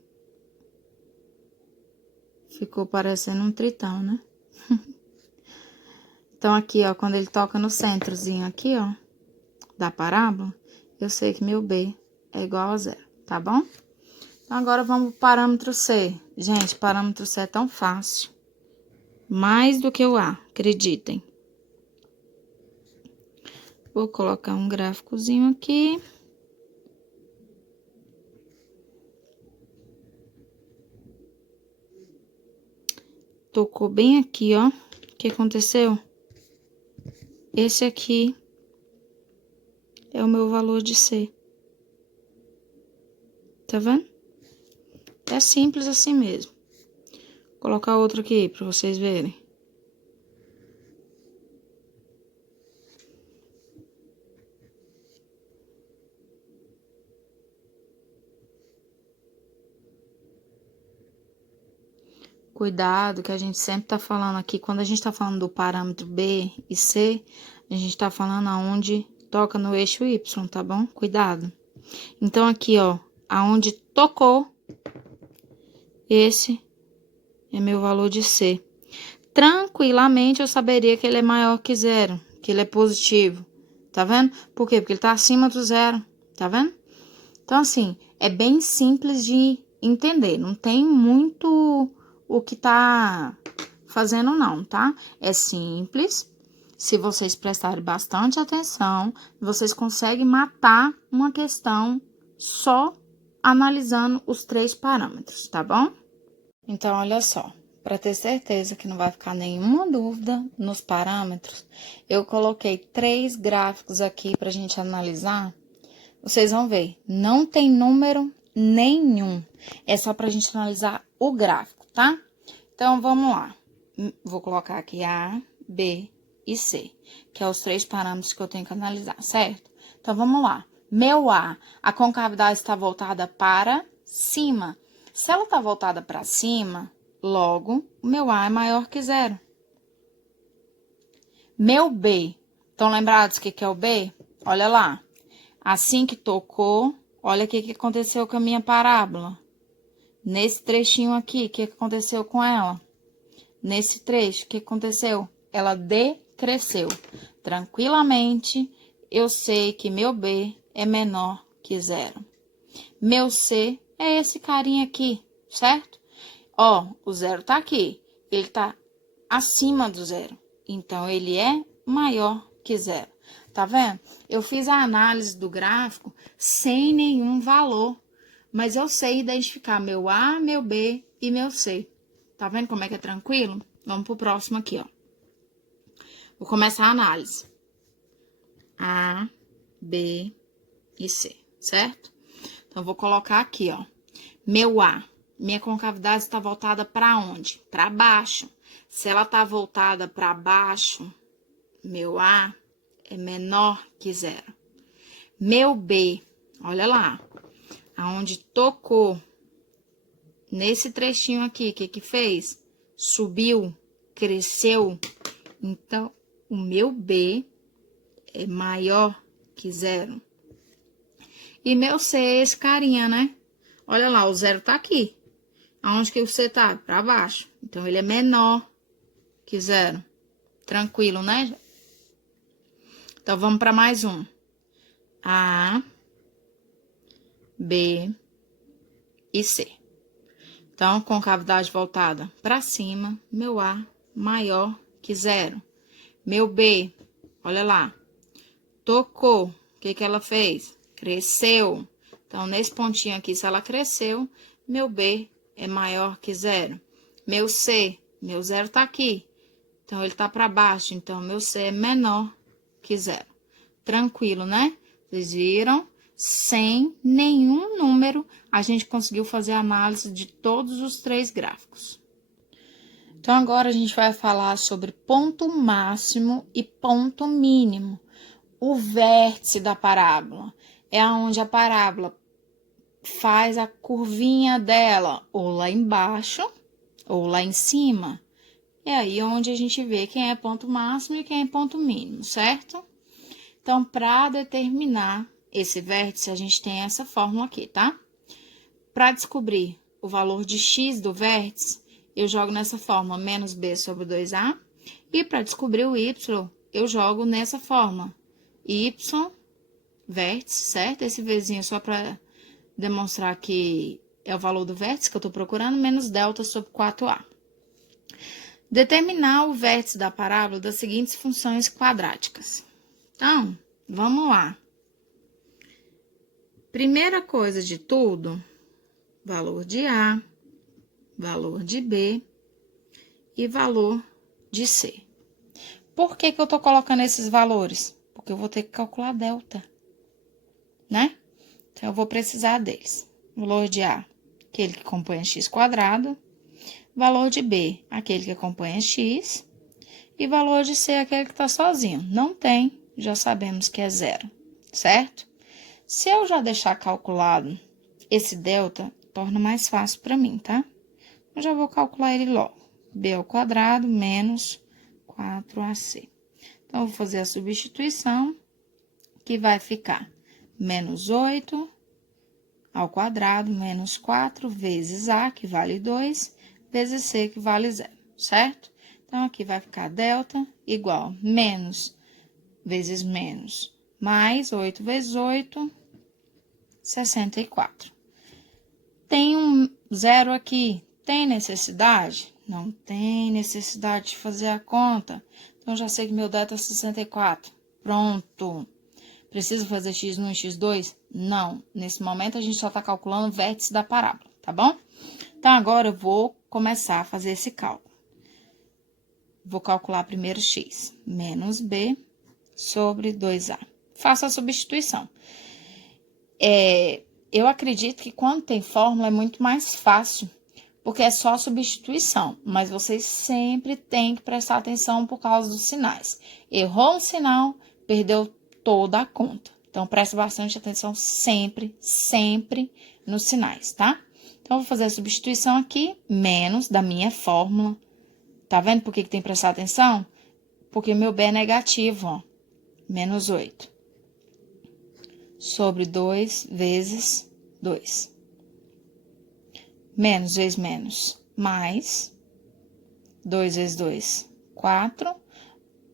Ficou parecendo um tritão, né? Então, aqui, ó, quando ele toca no centrozinho aqui, ó, da parábola, eu sei que meu B é igual a zero, tá bom? Então, agora vamos pro parâmetro C. Gente, parâmetro C é tão fácil. Mais do que o A, acreditem. Vou colocar um gráficozinho aqui. Tocou bem aqui, ó. O que aconteceu? Esse aqui é o meu valor de C. Tá vendo? É simples assim mesmo. Vou colocar outro aqui para vocês verem. Cuidado que a gente sempre tá falando aqui, quando a gente tá falando do parâmetro B e C, a gente tá falando aonde toca no eixo Y, tá bom? Cuidado. Então, aqui, ó, aonde tocou, esse é meu valor de C. Tranquilamente, eu saberia que ele é maior que zero, que ele é positivo, tá vendo? Por quê? Porque ele tá acima do zero, tá vendo? Então, assim, é bem simples de entender, não tem muito o que tá fazendo não, tá? É simples, se vocês prestarem bastante atenção, vocês conseguem matar uma questão só analisando os 3 parâmetros, tá bom? Então, olha só, para ter certeza que não vai ficar nenhuma dúvida nos parâmetros, eu coloquei 3 gráficos aqui para a gente analisar. Vocês vão ver, não tem número nenhum. É só para a gente analisar o gráfico, tá? Então, vamos lá. Vou colocar aqui A, B e C, que é os 3 parâmetros que eu tenho que analisar, certo? Então, vamos lá. Meu A, a concavidade está voltada para cima. Se ela está voltada para cima, logo, o meu A é maior que 0. Meu B, estão lembrados o que é o B? Olha lá. Assim que tocou, olha o que aconteceu com a minha parábola. Nesse trechinho aqui, o que aconteceu com ela? Nesse trecho, o que aconteceu? Ela decresceu. Tranquilamente, eu sei que meu B é menor que 0. Meu C é esse carinha aqui, certo? Ó, o 0 tá aqui. Ele tá acima do 0. Então, ele é maior que 0. Tá vendo? Eu fiz a análise do gráfico sem nenhum valor. Mas eu sei identificar meu A, meu B e meu C. Tá vendo como é que é tranquilo? Vamos pro próximo aqui, ó. Vou começar a análise. A, B e C, certo? Então, vou colocar aqui, ó. Meu A, minha concavidade está voltada para onde? Para baixo. Se ela tá voltada para baixo, meu A é menor que 0. Meu B, olha lá. Aonde tocou, nesse trechinho aqui, o que fez? Subiu, cresceu. Então, o meu B é maior que 0. E meu C é esse carinha, né? Olha lá, o 0 tá aqui. Aonde que o C tá? Pra baixo. Então, ele é menor que 0. Tranquilo, né? Então, vamos para mais um. A, B e C. Então, concavidade voltada para cima, meu A maior que 0. Meu B, olha lá, tocou, o que ela fez? Cresceu. Então, nesse pontinho aqui, se ela cresceu, meu B é maior que 0. Meu C, meu 0 tá aqui, então ele tá para baixo, então meu C é menor que 0. Tranquilo, né? Vocês viram? Sem nenhum número, a gente conseguiu fazer a análise de todos os 3 gráficos. Então, agora a gente vai falar sobre ponto máximo e ponto mínimo. O vértice da parábola é onde a parábola faz a curvinha dela, ou lá embaixo, ou lá em cima. É aí onde a gente vê quem é ponto máximo e quem é ponto mínimo, certo? Então, para determinar esse vértice, a gente tem essa fórmula aqui, tá? Para descobrir o valor de x do vértice, eu jogo nessa fórmula menos b sobre 2a. E para descobrir o y, eu jogo nessa fórmula y, vértice, certo? Esse vzinho só para demonstrar que é o valor do vértice que eu estou procurando, menos delta sobre 4a. Determinar o vértice da parábola das seguintes funções quadráticas. Então, vamos lá. Primeira coisa de tudo, valor de A, valor de B e valor de C. Por que eu tô colocando esses valores? Porque eu vou ter que calcular delta, né? Então, eu vou precisar deles. Valor de A, aquele que acompanha x quadrado. Valor de B, aquele que acompanha x. E valor de C, aquele que está sozinho. Não tem, já sabemos que é 0, certo? Se eu já deixar calculado esse delta, torna mais fácil para mim, tá? Eu já vou calcular ele logo. B ao quadrado menos 4AC. Então, eu vou fazer a substituição, que vai ficar menos 8 ao quadrado menos 4 vezes A, que vale 2, vezes C, que vale 0, certo? Então, aqui vai ficar delta igual menos vezes menos, mais 8 vezes 8, 64. Tem um 0 aqui, tem necessidade? Não tem necessidade de fazer a conta. Então, já sei que meu delta é 64. Pronto. Preciso fazer x1 e x2? Não. Nesse momento, a gente só está calculando o vértice da parábola, tá bom? Então, agora eu vou começar a fazer esse cálculo. Vou calcular primeiro x menos b sobre 2a. Faço a substituição. Eu acredito que quando tem fórmula é muito mais fácil, porque é só substituição, mas vocês sempre têm que prestar atenção por causa dos sinais. Errou um sinal, perdeu toda a conta. Então, preste bastante atenção sempre, sempre nos sinais, tá? Então, vou fazer a substituição aqui, menos da minha fórmula. Tá vendo por que tem que prestar atenção? Porque meu B é negativo, ó. Menos 8. Sobre 2 vezes 2. Menos vezes menos, mais. 2 vezes 2, 4.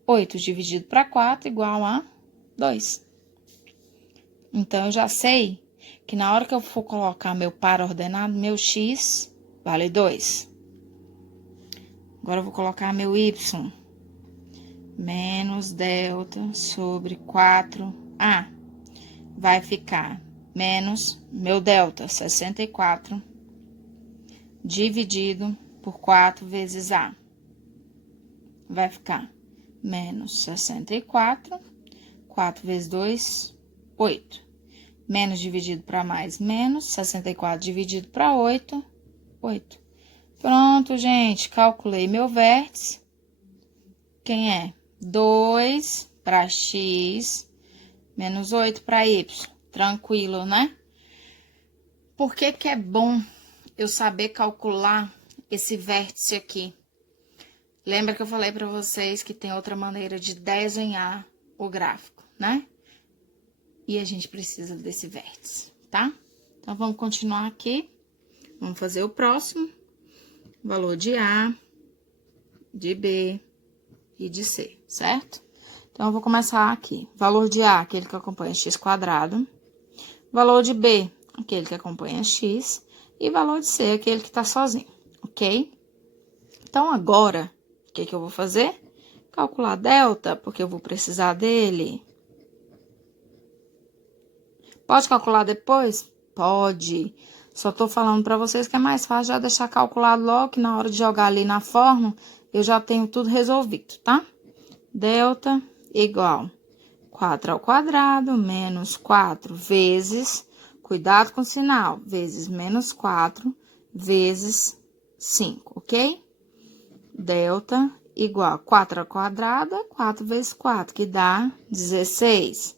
8 dividido para 4 igual a 2. Então, eu já sei que na hora que eu for colocar meu par ordenado, meu x vale 2. Agora, eu vou colocar meu y. Menos delta sobre 4a. Vai ficar menos meu delta, 64, dividido por 4 vezes a. Vai ficar menos 64, 4 vezes 2, 8. Menos dividido para mais, menos 64 dividido para 8, 8. Pronto, gente, calculei meu vértice. Quem é? 2 para x, menos 8 para y. Tranquilo, né? Por que que é bom eu saber calcular esse vértice aqui? Lembra que eu falei para vocês que tem outra maneira de desenhar o gráfico, né? E a gente precisa desse vértice, tá? Então, vamos continuar aqui. Vamos fazer o próximo. Valor de A, de B e de C, certo? Então, eu vou começar aqui. Valor de A, aquele que acompanha x quadrado. Valor de B, aquele que acompanha x. E valor de C, aquele que tá sozinho, ok? Então, agora, o que que eu vou fazer? Calcular delta, porque eu vou precisar dele. Pode calcular depois? Pode. Só tô falando para vocês que é mais fácil já deixar calculado logo, que na hora de jogar ali na fórmula, eu já tenho tudo resolvido, tá? Delta igual 4 ao quadrado menos 4 vezes, cuidado com o sinal, vezes menos 4 vezes 5, ok? Delta igual 4 ao quadrado é 4 vezes 4, que dá 16.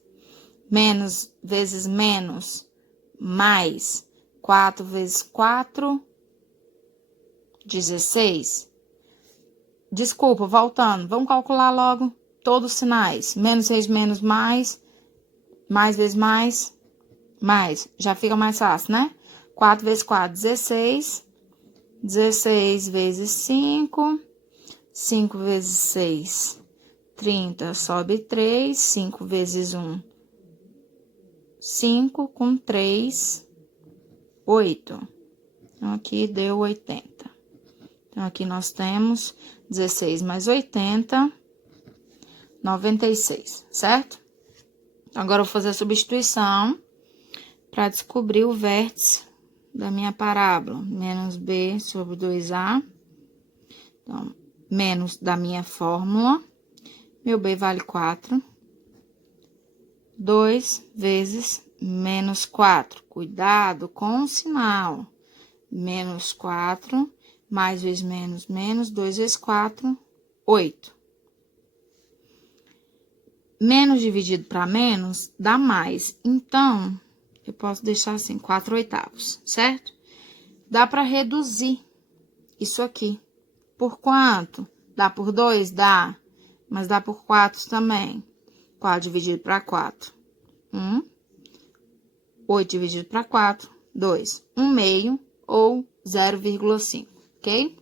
Menos vezes menos, mais 4 vezes 4, 16. Desculpa, voltando, vamos calcular logo todos os sinais. Menos vezes menos, mais vezes mais, já fica mais fácil, né? 4 vezes 4, 16. 16 vezes 5, 5 vezes 6, 30, sobe 3, 5 vezes 1, 5, com 3, 8. Então, aqui deu 80. Então, aqui nós temos 16 mais 80, 96, certo? Agora, eu vou fazer a substituição para descobrir o vértice da minha parábola. Menos b sobre 2a. Então, menos da minha fórmula. Meu b vale 4. 2 vezes menos 4. Cuidado com o sinal. Menos 4, mais vezes menos, menos 2 vezes 4, 8. Menos dividido para menos dá mais. Então, eu posso deixar assim, 4 oitavos, certo? Dá para reduzir isso aqui. Por quanto? Dá por 2? Dá. Mas dá por 4 também. 4 dividido para 4, 1. 8 dividido para 4, 2. 1 meio ou 0,5, ok?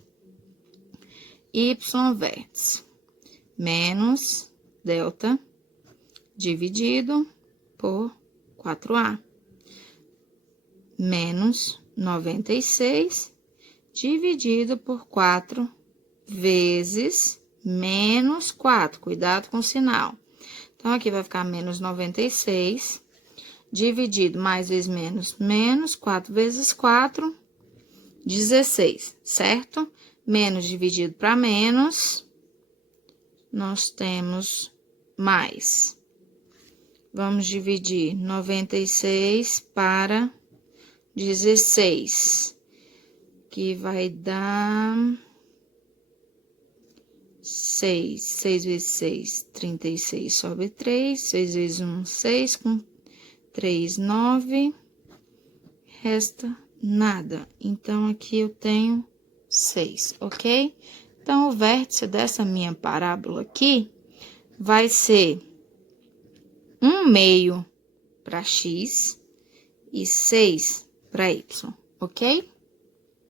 Y vértice menos delta dividido por 4A. Menos 96 dividido por 4 vezes menos 4. Cuidado com o sinal. Então, aqui vai ficar menos 96, dividido mais vezes menos, menos 4 vezes 4, 16, certo? Menos dividido para menos, nós temos mais. Vamos dividir 96 para 16, que vai dar 6. 6 vezes 6, 36, sobe 3. 6 vezes 1, 6, com 3, 9. Resta nada. Então, aqui eu tenho 6, ok? Então, o vértice dessa minha parábola aqui vai ser 1/2 para x e 6 para y, ok?